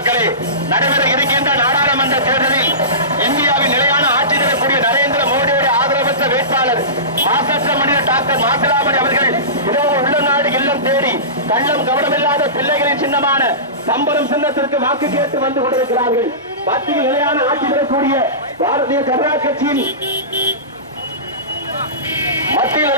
மக்களே, நடைபெற இருக்கின்ற நாடாளுமன்ற தேர்தலில் இந்தியாவின் நிலையான ஆட்சி தரக்கூடிய நரேந்திர மோடியுடைய ஆதரவற்ற வேட்பாளர் மாசற்ற மனிதர் டாக்டர் மாசிலாமணி அவர்கள் இதோ உள்ள நாடு இல்லம் தேடி கள்ளம் கவனமில்லாத பிள்ளைகளின் சின்னமான சம்பரம் சின்னத்திற்கு வாக்கு கேட்டு வந்து கொண்டிருக்கிறார்கள். மத்தியில் நிலையான ஆட்சி தரக்கூடிய பாரதிய ஜனதா கட்சியின் மத்தியில்